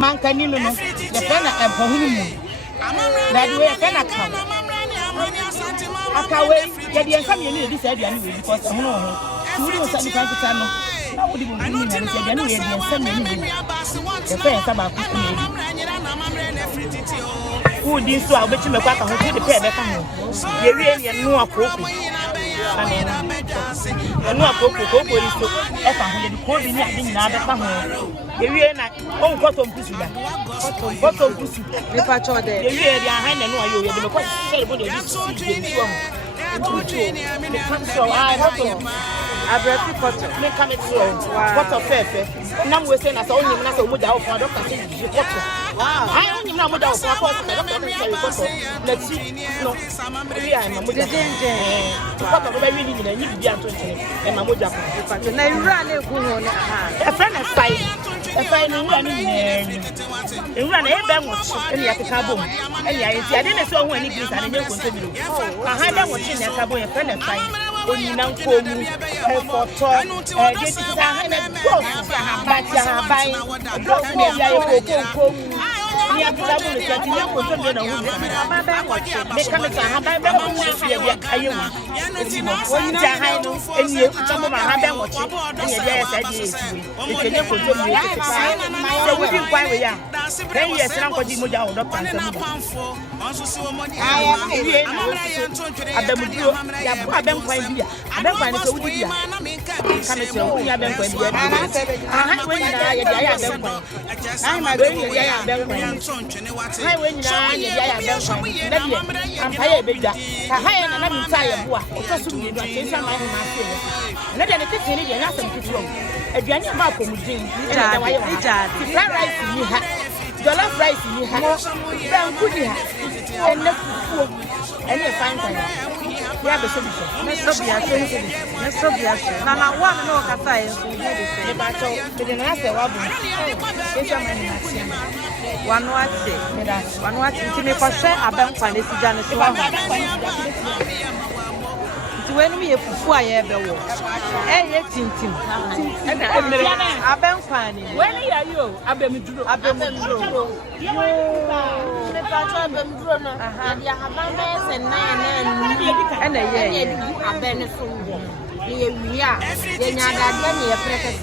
man can you know the friend and for whom that way a friend account. Akaway, get the family this idea because I know who was at the time. Now, would you be and say, I know you're sending me the friends about who did so. I bet you make back and the pair back home. You really know a appropriate. I know a cocoa is to ever the cold in another family. You really oh, what on pussy? What on pussy? The patch of the year behind and know you're going to say what it is. I have to. I brought you to make come it slow. What a fair. Now we're saying as only as a wood out for doctor. I only know what else. Let's see. No, we are my mother. What of the reading and you be and my mother. And I ran a friend of sight. A friend in running and run a bang watch and you have to cabo. And I didn't saw when it is and you continue. I had them watching a cabo and friend of sight. When you now call me for talk, this is a hundred books. But you are buying books, maybe I will go. We have trouble with that. You have to do the they come to have a better when you are and you some of my hand watching, and yes, I did. If you never told me, so we didn't quite we are. Then yes, I'm going to down the pants. I am quite here. I don't find it so good. Come to you, I am going to be. I when I'm going I went down, I'm tired, baby. I had another tired boy. Just to be my let them take any and ask them to go. A Janny Malcolm with Jim, and I rice you have. Jollof rice you have. Brown pudding and the food. And a fine time. We have a solution. Let's be a Nana, one no Cathay, the battle, the Nasa Robin. It's a man. One what to make us say about Fancy Janice. When we before I ever walk. Eh, Tintin. I've been finding. When are you? I've been through. I've been through. You have been through. You have been and I've been through. We are. Then I got any preface.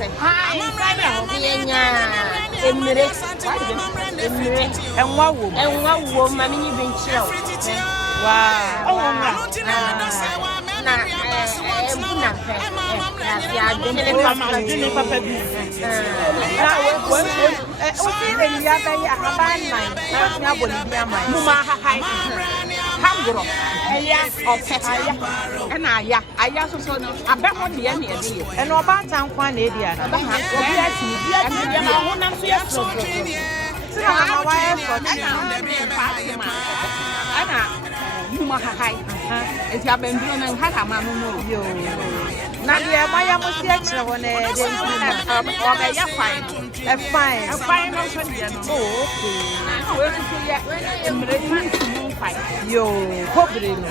And one woman, you been chill. Wow. It's your been doing and had a mamma. Nadia, why am I extra one? A fine. Yo, Pobrino.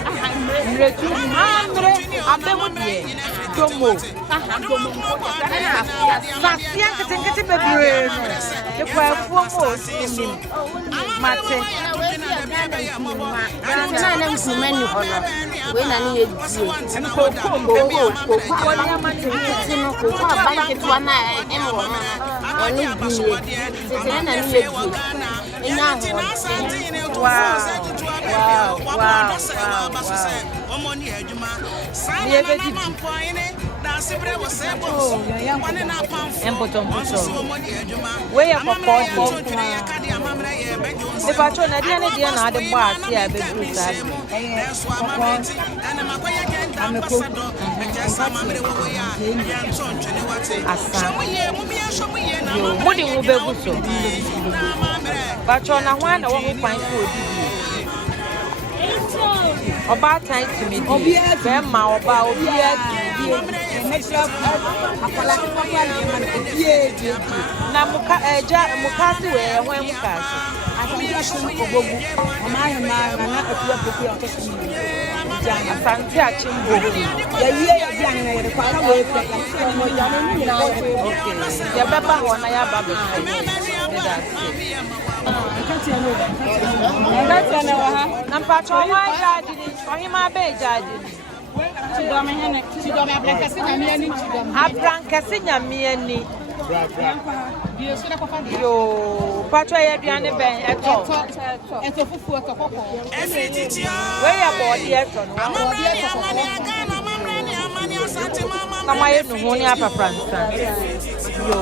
I'm about time to me, Grandma, about Mukasi, where when Mukasi. I think I should go. Nampacho why daddy for him a be daddy. Abrankasi nyamiani. Yo, patwa ye duane ben eto fufu eto koko. Where your body eto no. Kama ye no honi apa pransa. Yo.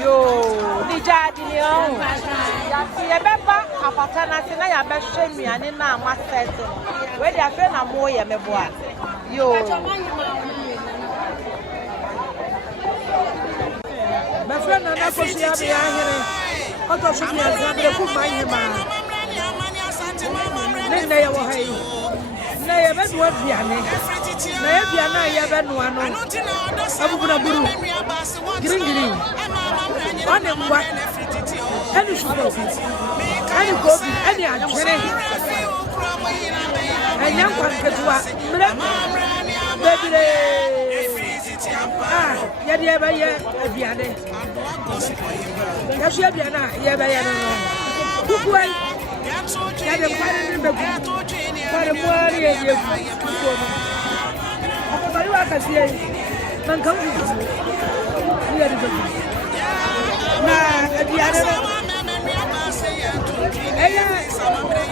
Yo, the jardin, you better apatana sina ya be shemi ani na amasete. We dey afre na mo ye meboa. Yo. My friend na na ko sia be ahere. Oto so bi azabre ku man ma. Ne ya wo hai. Na ya be do abiane. Na ya biana ya be no ano. Abubuna buru. Green. One mwa. Any sugar. Any gobi, any ajere. Anyam kwanketwa. Bebire. Ah, ya dia ba ye abiane. Ya so abiana ya ba ya no. Kukuai. Ya de kware ni beku. Kware mwari ye ye kuko. Akobari wa kasie. Man kan ku. Ni ya de beku. Na abiane no. Eya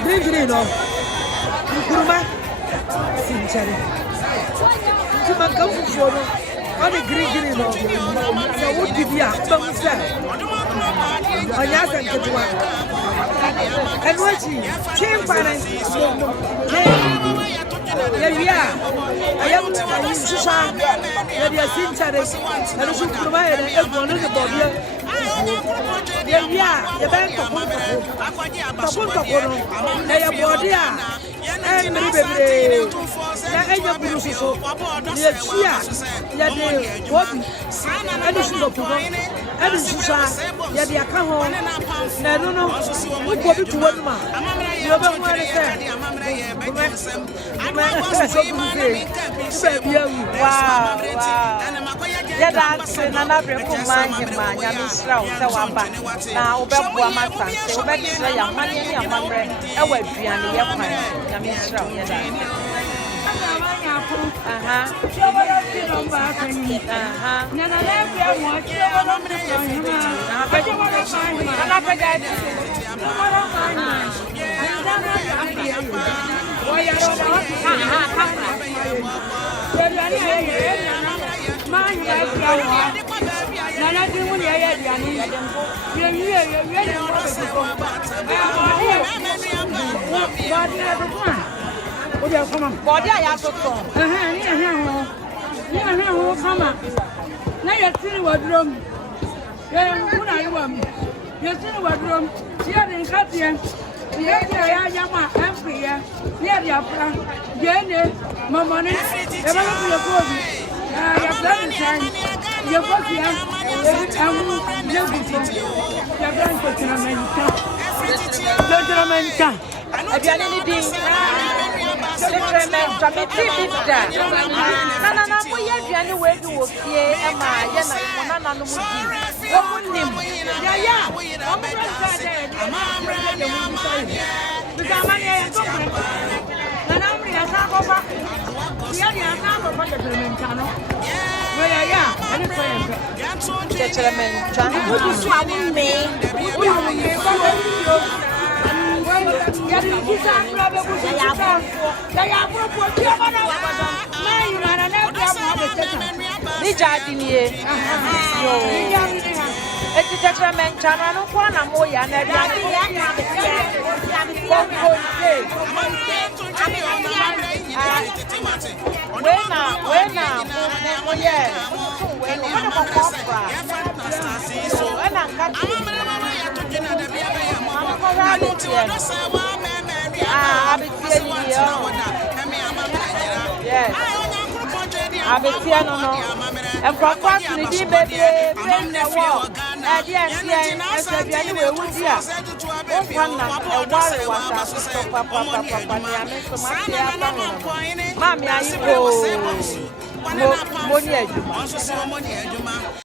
green no. Kuruma. Sinchare. Tuma kan ku no. On the green no. So what did you have? Don't say. Anya san ketwa. And what you? Came parents. Yeah. I am Susan. You are Sinchare. And you provide a one of the body. Yeah, the bank of Pocono, they are Bordia, and Ribe, Naya Brusso, the Chia, Yade, what? Additional Pogo, and Susan, Yadia Caho, Nanuno, who go to one man. You have one wow. Yeah, that's another man, Yamisra, Sawaba. Now, Obabua Massa, Obabisra, Yamani, Yamamre, Ewebian, Yaman, Yamisra, Body I have to come. Come on. Now you're sitting with room. You're sitting with room. Here in Katia. Here, Yama, Ampere, near the Afra, Jenny, Mamma, ever your body. Your grandson, your body, and your grandson. If you are anything, and for what the baby, the wall, and yes, yes,